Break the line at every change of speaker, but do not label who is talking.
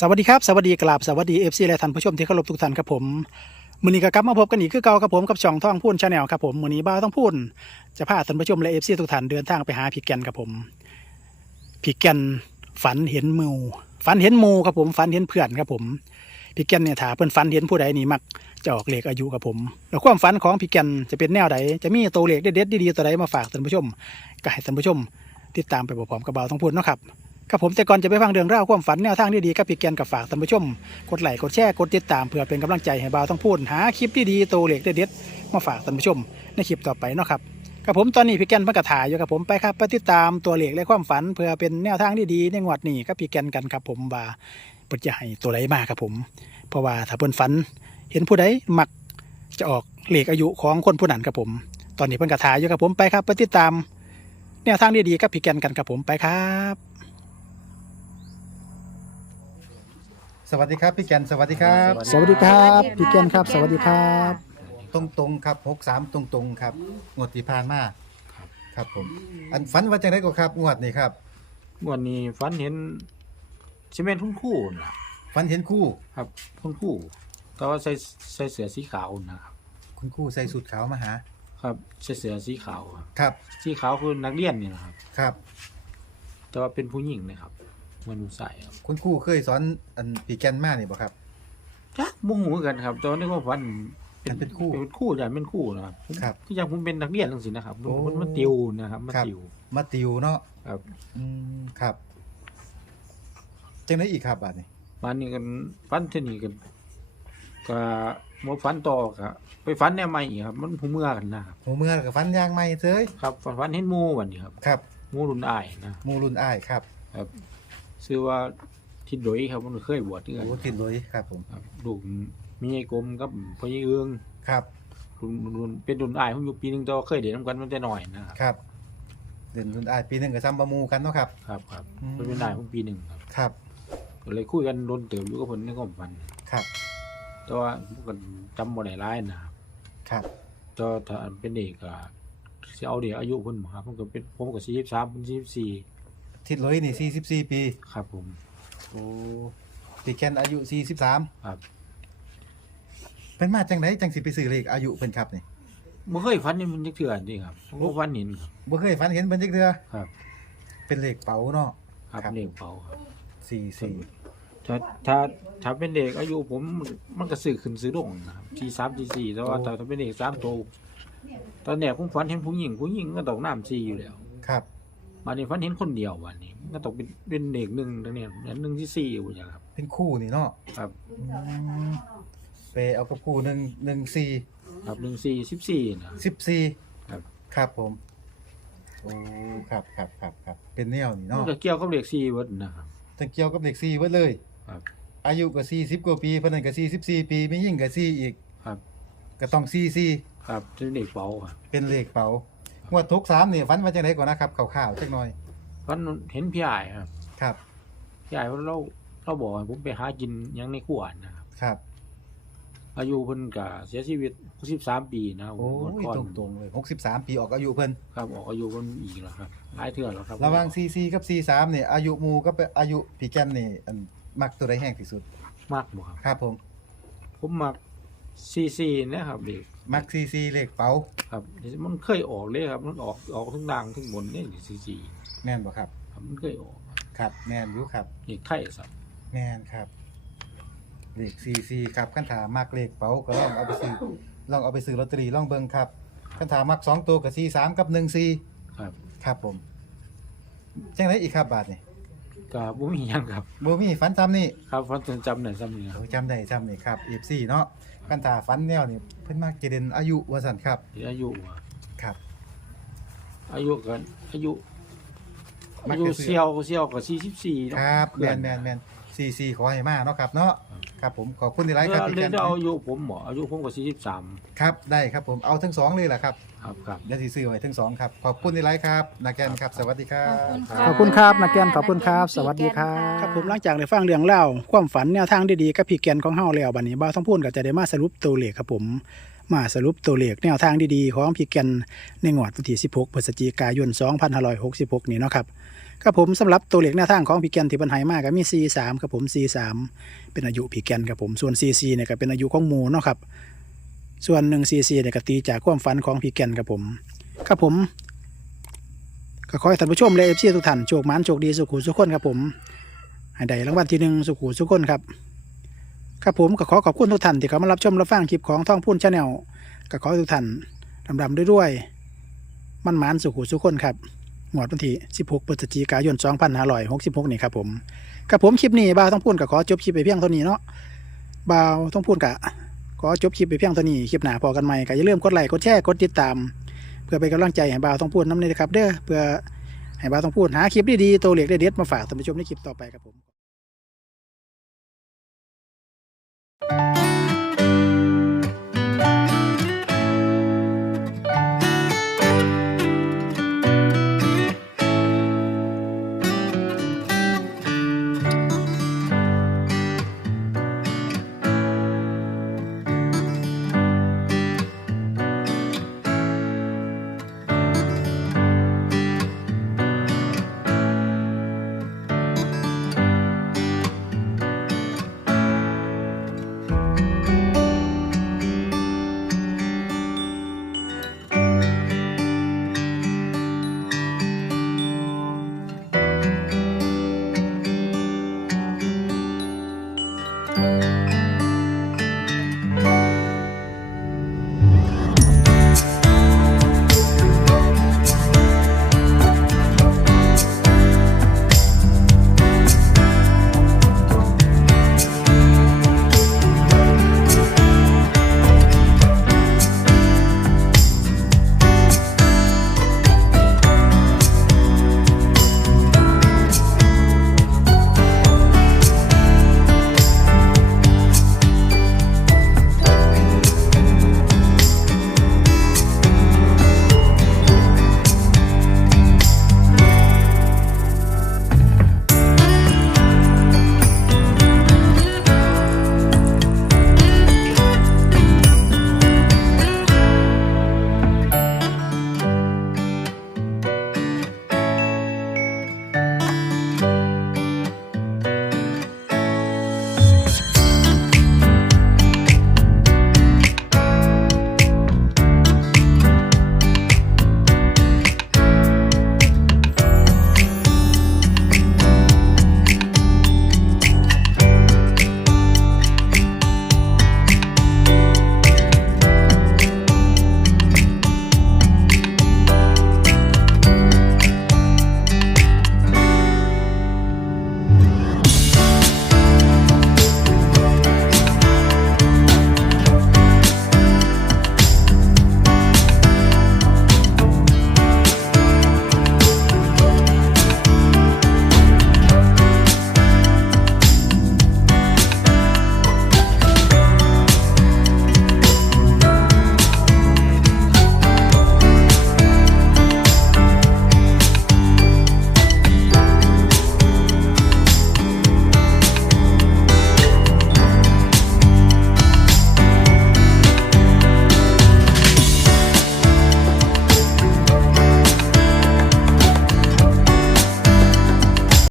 สวัสดีครับ สวัสดีกราบสวัสดีเอฟซีและท่านผู้ชมที่เคารพทุกท่านครับผมมือนี้ก็กลับมาพบกันอีกคือเก่าครับผมกับช่องท่องพูนชาแนลครับผมมือนี้บ้าต้องพูนจะพาท่านผู้ชมและเอฟซีทุกท่านเดินทางไปหาพีแกนครับผมพีแกนฝันเห็นมูฝันเห็นมูครับผมฝันเห็นเพื่อนครับผมพีแกนเนี่ยถาเพื่อนฝันเห็นผู้ใดนี่มักจะออกเลขอายุครับผม แล้วความฝันของพีแกนจะเป็นแนวใดจะมีตัวเลขเด็ดๆดีๆตัวใดมาฝากท่านผู้ชมก็ให้ท่านผู้ชม ติดตามไปพร้อมกับบ่าต้องพูนเนาะครับ ครับผมแต่ก่อนจะไปฟังเรื่องราวความฝันแนวทางดีๆกับพี่แกนกับฝากท่านผู้ชม กดไลค์กดแชร์กดติดตามเพื่อเป็นกำลังใจให้บ่าวต้องพูดหาคลิปดีๆโตวเล็กเด็ดๆมาฝากท่านผู้ชม ในคลิปต่อไปเนาะครับครับผมตอนนี้พี่แกนเพิ่งกระถายอยู่ครับผมไปครับไปติดตามตัวเลขและความฝัน เพื่อเป็นแนวทางดีๆในงวดนี้กับพี่แกนกันครับผมว่าเปิดจะให้ตัวไหนมากครับผม เพราะว่าถ้าเพิ่นฝัน เห็นผู้ใดมักจะออกเลขอายุของคนผู้นั้นครับผม ตอนนี้เพิ่นกระถายอยู่ครับผมไปครับไปติดตาม แนวทางดีๆกับพี่แกนกันครับผมไปครับ
สวัสดีครับพี่แกนสวัสดีครับ
สวัสดีครับพี่แกนครับ สวัสดีครับ
ตรงตรงๆครับหกสามตรงตรงๆครับงวดที่ผ่านมาครับผม อันฝันว่าจังไดก็ครับงวดนี้ครับ
งวดนี้ฝันเห็นซีเมนต์คุณคู่น่ะ
ฝันเห็นคู่
ครับคุณคู่แต่ว่าใส่ใส่เสื้อสีขาวนะครับ
คุณคู่ใส่สูทขาวมาหา
ครับใส่เสื้อสีขาวครับ
ครับ
สีขาวคือนักเรียนนี่นะครับ
ครับ
แต่ว่าเป็นผู้หญิงนะครับเห มือนผู้ชายครับ
คุณคู่เคยสอนอันพี่แกนมานี่บ่ครับ
จักบ่ฮู้กันครับแต่ว่าในความฝัน
มันเป็นคู่
เป็นคู่อย่างเป็นคู่นะครับผม
ครับ
คืออย่างผมเป็นนักเรียนจังซี่นะครับ
โอ้
มันมาติวนะครับมา
ครับ
ติว
มาติวเนาะ
ครับ
อืมครับจังไดอีกครับบัดนี้
วันนี้กันฝันเท่านี้กันก็บ่ฝันต่อก็ไปฝันแนวใหม่อีกครับ มันผู้เมื่อกันนะครับ
หูเมื่อแล้วก็ฝันยางใหม่เซ้ย
ครับฝันฝันเห็นหมู่วันนี้ครับ
ครับ
หมู่รุ่นอ้ายนะ
หมูรุ่นอ้ายครับ
ครับ ชื่อว่าทิดโดยครับมันเคยบวชด้วยกัน
โอ้ติดเลยครับผม
ครับลูกมีไอ้กลมกับพ่อใหญ่เอื้อง
ครับ
รุ่นรุ่นเป็นรุ่นอ้ายผมอยู่ปีหนึงแต่ว่าเคยเด็นนำกันมันแต่น้อยนะครับ
ครับ เด่นรุ่นอ้ายปีหนึงก็ซ้ำบะมูกันเนาะครับ
ครับครับ
อืม
เป็นรุ่นอ้ายผมปีหนึ่งครับ
ครับ
ก็เลยคุยกันโดนเติบอยู่กับเพิ่นในความฝัน
ครับ
แต่ว่าผมก็จำบ่ได้หลายนะครับ
ครับ
แต่ว่าถ้าอันเป็นเด็กก็สิเอาเด็กอายุเพิ่นบ่ครับผมก็เป็นผมก็43เพิ่น44
ทิดเลยนี่44ปี
ครับผม
โอ้พี่แคนอายุ43
ครับ
เป็นมาจังไดจังสิไปซื้อเลขอายุเพิ่นครับนี่
บ่เคยฝันเห็นเพิ่นจักเทื่อนี่ครับผมบ่ฝันเห็นครับ
บ่เคยฝันเห็นเพิ่นจักเทื่อ
ครับ
เป็นเลขเป๋าเนาะ
ครับ
ครับ
เด็กเปาครับ
44
ถ้าถ้าถ้าเป็นเด็กอายุผมมันก็ซื้อขึ้นซื้อลงนะครับทีสามทีสี่แต่ว่า
โอ้
ถ้าถ้าเป็นเด็กสามโตตอนแรกผมฝันเห็นผู้หญิงผู้หญิงก็ตกน้ำซีอยู่แล้ว
ครั บ
วันนี้ฝันเห็นคนเดียววันนี้มันก็ตกเป็นเป็นเด็กหนึ่งตรงเนี้ยหนึ่งที่สี่อยู่อย่างครับ
เป็นคู่นี่เนาะ
ครับ
อืมไปเอากับคู่1 14
ครับหนึ่งสี่สิบสี่นะ
14
ครับ
ครับผมโอ้ครับครับครับครับเป็นแนวนี่
มัน
เนาะ
ก็เกี่ยวกับเด็กสี่เวิร์ดนะครับ
จังเกี่ยวกับเลข4เบิดเลย
ครับ
อายุก็40กว่าปีเพิ่นนนก็44ปีไม่ยิ่งก็4อีก
ครับ
ก็ต้อง44
ครับเป็นเด็กเปาครับ
เป็นเลขเป๋า งวดทุกสามนี่ฝันว่าจังไดก่อนนะครับข่าวๆจักหน่อย
ฝันเห็นพี่ใหญ่ายครับ
ครับ
พี่ใหญ่ายเราเราบอกให้ผมไปหากินหยังในขวานนะครับ
ครับ
อายุเพิ่นก็เสียชีวิตสิบสามปีนะ
โอ้ย
ก่อน
ตรงๆเลย63ปีออกอายุเพิ่น
ครับออกอายุเพิ่นอีกแล้วครับหลายเทื่อแล้วครับ
ระหว่าง44กับ43นี่อายุหมู่กับอายุพี่แกมนี่อันมักตัวใดแห้งที่สุด
มากบ่ครับ
ครับผม
ผมมักซีซีนะครับเด็ก
มัก44เลขเป๋า
ครับมันเคยออกเลยครับ มันออกออกทั้งดังทั้งบนเนี่ยซีซี
แม่นบ่ครับ
ครับมันเคยออก
ครับแม่นอยู่ครับ
เด็กไทยสับ
แม่นครับเลข44ครับคันถามักเลขเป๋าก็ลองเอาไปซื้อลองเอาไปซื้อลอตเตอรี่ลองเบิ่งครับคันถามักสองตัวก็43กับ14
ครับ
ครับผมจังไดอีกครับบาทนี่
ก็บ่มีหยังครับ
บ่มีฝันซ้ำนี่
ครับฟันจนจำได้ซ้ำนี่ครับ
โอ้ยจำได้จำนี่ครับ F4 เนาะกันตาฟันแนวนี่เพิ่นมักจะเด่นอายุว่าซั่นครับ
ที่อายุอะ
ครับ
อายุกันอายุ
มั
อากยุ
จะซื้อ
เซียวก็เซียวก็สี่สิบสี่เนาะ
ครับ
เพื่
แม
อน
นแมนแมน44ขอให้มาเนาะครับเนาะ ครับผมขอบคุณที่ไลฟ์ครับพี่
เรื่
แก
อง
น
จะเอาอายุผมบ่อายุผมก็สี่สิบสาม
ครับได้ครับผมเอาทั้งสองเลยล่ะครับ
ครับครับ
เดี๋ยวสิซื้อไว้ทั้งสองครับขอบคุณที่ไลฟ์ครับนาแกนครับสวัสดีครับ
ขอบคุณครับนักแกนขอบคุณครับสวัสดีครับ ครับผมหลังจากได้ฟังเรื่องเล่าวความฝันแนวทางดีๆกับพี่แกนของเฮาแล้วบัดนี้บ่าวต้องพูดก็จะได้มาสรุปตัวเลขครับผมมาสรุปตัวเลขแนวทางดีๆของพี่แกนในงวดวันที่ 16พฤศจิกายน 2566 นี้เนาะครับ ครับผมสำหรับตัวเหลขหน้าทางของพี่แกนที่เพิ่นให้มาก็มี C3 ครับผม C3 เป็นอายุพี่แกนครับผมส่วน CC เนี่ยก็เป็นอายุของหมูเนาะครับส่วน1 CC เนี่ยก็ตีจากความฝันของพี่แกนครับผมครับผมก็ขอให้ท่านผู้ชมและ FC ทุกท่านโชคมานโชคดีสุขุสุขคนครับผมให้ได้รางวัลที่หนึ่งสุขุสุขคนครับครับผมก็ขอขอบคุณทุกท่านที่เข้ามารับชมรับฟังคลิปของท่องพูนชาแนลก็ขอให้ทุกท่านดำดำด้วยด้วยๆมั่นหมานสุขุสุขคนครับ หวดวันที่ 16พฤศจิกายน 2566 นี่ครับผมกับผมคลิปนี้บ่าวต้องพูดกับขอจบคลิปไปเพียงเท่านี้เนาะบ่าวต้องพูดกะขอจบคลิปไปเพียงเท่านี้คลิปหน้าพอกันใหม่ก็อย่าลืมกดไลค์กดแชร์กดติดตาม เพื่อเป็นกำลังใจให้บ่าวต้องพูดน้ำเลยนะครับเด้อเพื่อให้บ่าวต้องพูดหาคลิปดีๆตัวเล็กเด็ดๆมาฝากท่านผู้ชมในคลิปต่อไปครับผม